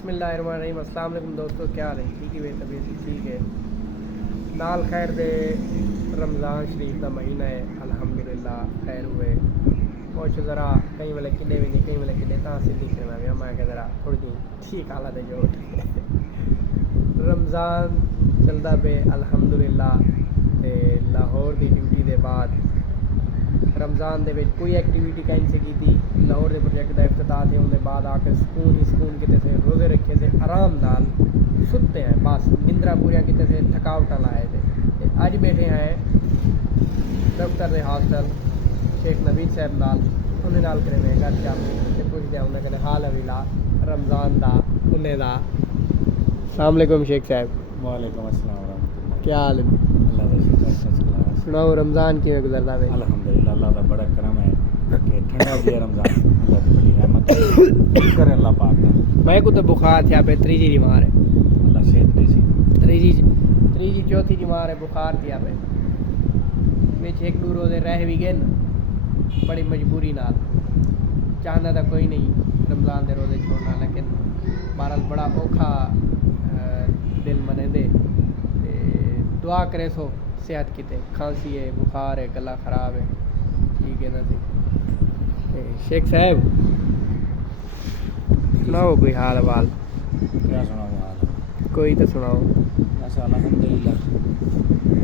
بسم اللہ الرحمن الرحیم۔ السلام علیکم دوستو، کیا حال ہے؟ ٹھیک ہے؟ طبیعت ٹھیک ہے؟ نال خیر دے رمضان شریف کا مہینہ ہے، الحمدللہ خیر ہوئے کچھ ذرا کئی ویلے کڈے بھی نہیں کئی ویلے کڈے تاں سدھی کرنا بھی میں کہ ذرا تھوڑی جی ٹھیک حالت ہے جو رمضان چلتا پہ الحمدللہ تے لاہور دی ڈیوٹی دے بعد رمضان دے وچ کوئی ایکٹیویٹی کہیں سے کی تھی لاہور دے پروجیکٹ دا افتتاح تھے، ان دے بعد آ کے سکون کتے سے روزے رکھے سے آرام نال ستے ہیں، بس نندرا پوریا کتے سے تھکاوٹاں لائے تھے۔ اج بیٹھے ہیں دفتر دے ہاسٹل شیخ نوید صاحب نال، انہیں نال کرے میں گھر چل تے پوچھتے ہیں انہیں کہنے حال حویلا رمضان دا انہیں دا۔ السلام علیکم شیخ صاحب۔ وعلیکم السلام ورحمۃ اللہ۔ کیا حال ہے؟ اللہ کا شکر ہے۔ سناؤ رمضان کیویں گزردا ہے؟ الحمدللہ اللہ کا بڑا کرم ہے کہ ٹھنڈا جی رمضان، اللہ کی بڑی رحمت ہے، شکر ہے اللہ پاک کا۔ میں کو تو بخار تھیا پہ تریجی بیمار ہے، اللہ صحت دے سی۔ تریجی چوتھی بیمار ہے، بخار تھیا پہ وچ ایک دو روزے رہ بھی گئے نا، بڑی مجبوری نال چاہتا تھا کوئی نہیں رمضان دے روزے چھوڑنا، لیکن بہرحال بڑا اوکھا دل منے دے دعا کرے سو صحت کیتے، کھانسی ہے، بخار ہے، گلا خراب ہے، ٹھیک ہے نا سی۔ شیخ صاحب سناؤ کوئی حال حوال؟ کیا سناؤں حال؟ کوئی تو سناؤ۔ بس الحمدللہ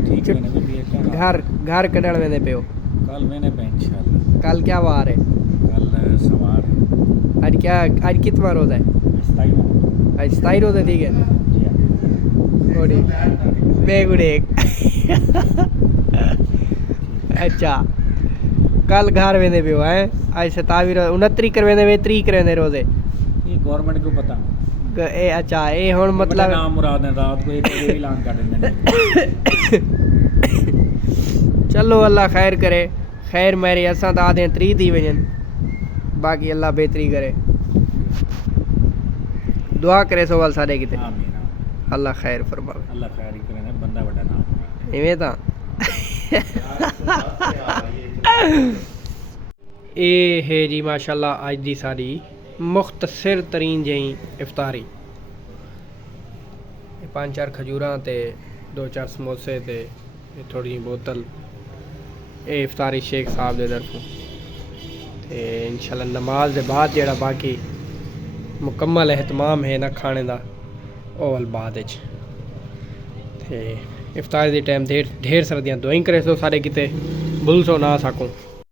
ٹھیک ہے نا۔ گھر کڈن ویندے پیو؟ کل میں نے پہ انشاءاللہ۔ کل کیا وار ہے؟ کل سوار ہے۔ اج کتواں روزہ ہے؟ 27 اج 27 روزہ ٹھیک ہے۔ جی ہاں۔ اوڑی بے گڑے اچھا کل گھر ویندے پیو ہیں؟ اج 27 29 کر ویندے 30 کر ویندے روزے؟ یہ گورنمنٹ کو پتہ اے اچھا اے ہن مطلب نام مراد ہے رات کو ایک اعلان کر دیں۔ چلو اللہ خیر کرے، خیر میرے اساں تا آدھے 30 دی وجن، باقی اللہ بہتری کرے، دعا کرے سو وال سارے کیتے آمین آمین۔ اللہ خیر فرماوے، اللہ خیر ہی کرے، بندہ بڑا نام ہے۔ ایویں تا اے ہے جی ماشاءاللہ اج دی ساری مختصر ترین جہی افطاری، 5-4 کھجوراں تے 2-4 سموسے تے تھوڑی جی بوتل، اے افطاری شیخ صاحب دے طرفوں تے انشاءاللہ نماز دے بعد جڑا باقی مکمل اہتمام ہے نا کھانے دا اول بعد وچ تے افطار دی ٹائم ڈھیر سردیاں دعائیں کرے سو سارے کتے بھول سو نہ سکوں۔